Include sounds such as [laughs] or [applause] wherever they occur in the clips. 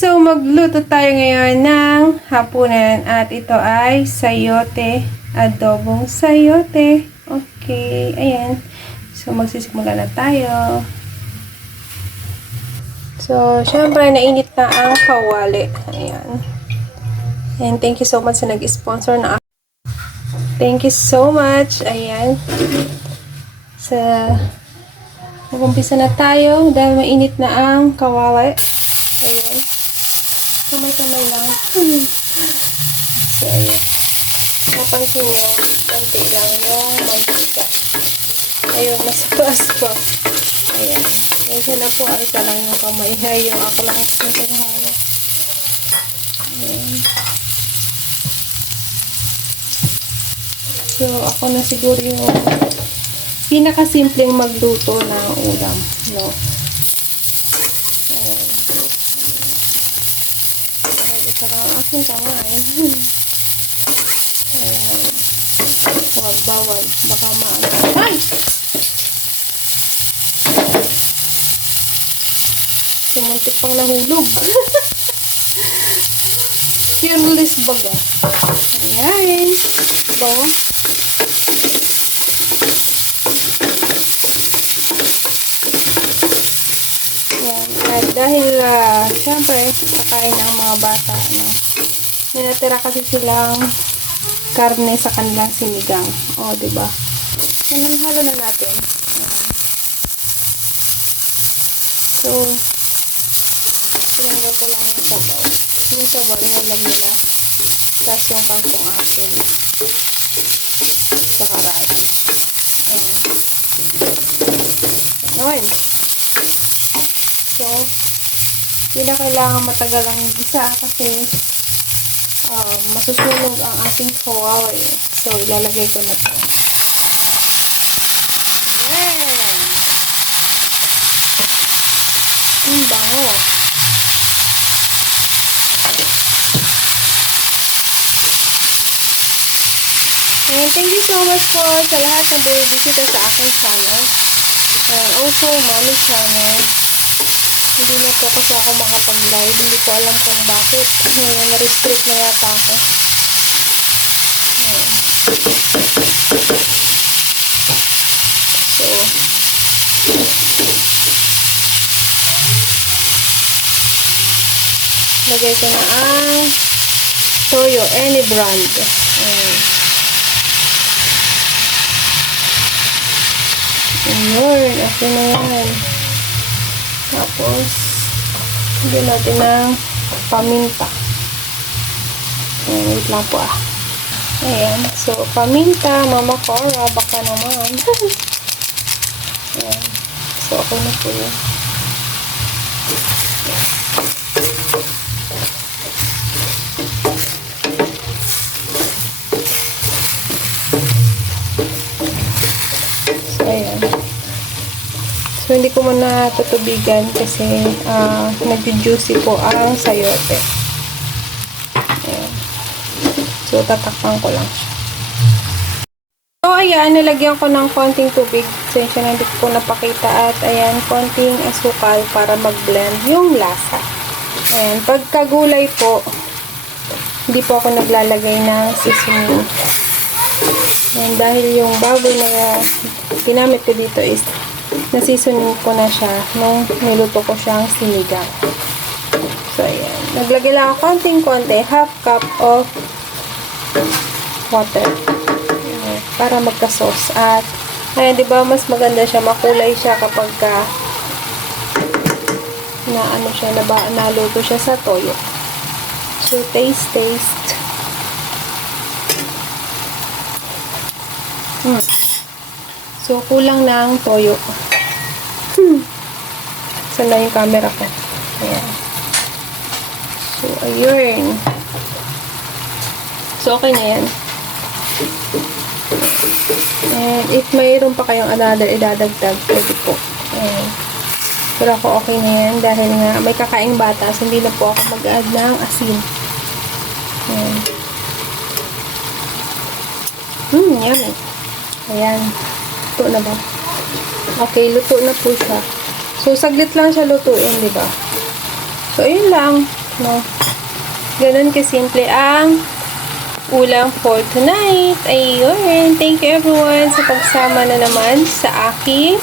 So, magluto tayo ngayon ng hapunan at ito ay sayote, adobong sayote. Okay, ayan. So, magsisimula na tayo. So, syempre, nainit na ang kawali. Ayan. And thank you so much sa nag-sponsor na Thank you so much. Ayan. Sa Mag-umpisa na tayo dahil mainit na ang kawali. Ayan. Kamay-kamay lang. so, ayan. Napansin nyo, konti lang yung mantika. Ayun, nasa taas pa. Ayan. Isa na po, isa lang yung kamay. [laughs] Ayun, ako lang nasa hawak. Ayan. So, ako na siguro yung pinakasimpleng magluto ng ulam. No? Ayan. Ito lang ang aking kamay. Ayan. Huwag bawal. Baka maano. Ay! Sumuntik pang nahulog. Careless baga. Ayan. Bango. Yan. At dahil, uh, syempre, kakain ng mga bata, no? may natira kasi silang karne sa kanilang sinigang. O, di ba? Anong halo na natin? Yan. So, sinanggal ko lang yung sabaw. Yung sabaw, inulam nila. Tapos yung kangkong atin. Sa karami. Ayan. Ganon. So, hindi na kailangan matagal ang gisa kasi uh, masusunog ang ating kawawi. So, ilalagay ko na to. Ayan! And thank you so much po sa lahat ng binibisita sa aking channel. And also, mommy channel hindi na po kasi ako makapag-live. Hindi ko alam kung bakit. Ngayon, na-restrict na yata ako. Ayan. So, lagay ko na ang toyo, any brand. Ayan. Ayun, okay na yan. Tapos, hindi natin ng paminta. Ayan, wait lang po ah. Ayan. So, paminta, Mama Cora, baka naman. [laughs] Ayan. So, okay na po yun. So, ayan. So, hindi ko muna tutubigan kasi uh, nag-juicy po ang sayote. Ayan. So, tatakpan ko lang siya. So, ayan, nilagyan ko ng konting tubig. Sensya na hindi ko napakita. At, ayan, konting asukal para mag-blend yung lasa. Ayan, pagkagulay po, hindi po ako naglalagay ng seasoning. Ayan, dahil yung baboy na ginamit ko dito is nasisunod ko na siya nung niluto ko siyang sinigang. So, ayan. Naglagay lang ako konting-konti, half cup of water. Para magka-sauce. At, ayan, di ba, mas maganda siya, makulay siya kapag ka na ano siya, na naluto siya sa toyo. So, taste, taste. Hmm. So, kulang ng toyo. Hmm. Saan na yung camera ko? Ayan. So, ayun. So, okay na yan. And if mayroon pa kayong another idadagdag, pwede po. Ayan. Pero ako okay na yan dahil nga may kakaing batas, hindi na po ako mag-add ng asin. Ayan. Hmm, yummy. Ayan. Luto na ba? Okay, luto na po siya. So, saglit lang siya lutuin, di ba? So, ayun lang. No? Ganun kasimple ang ulam for tonight. Ayun. Thank you everyone sa pagsama na naman sa aking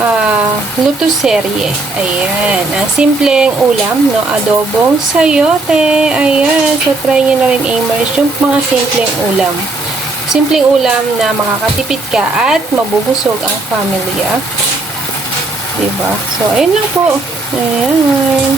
ah luto serye. Ayan. Ang simpleng ulam, no? Adobong sayote. Ayan. So, try nyo na rin immerse yung mga simpleng ulam. Simpleng ulam na makakatipid ka at mabubusog ang family, ah. Diba? So, ayun lang po. Ayan.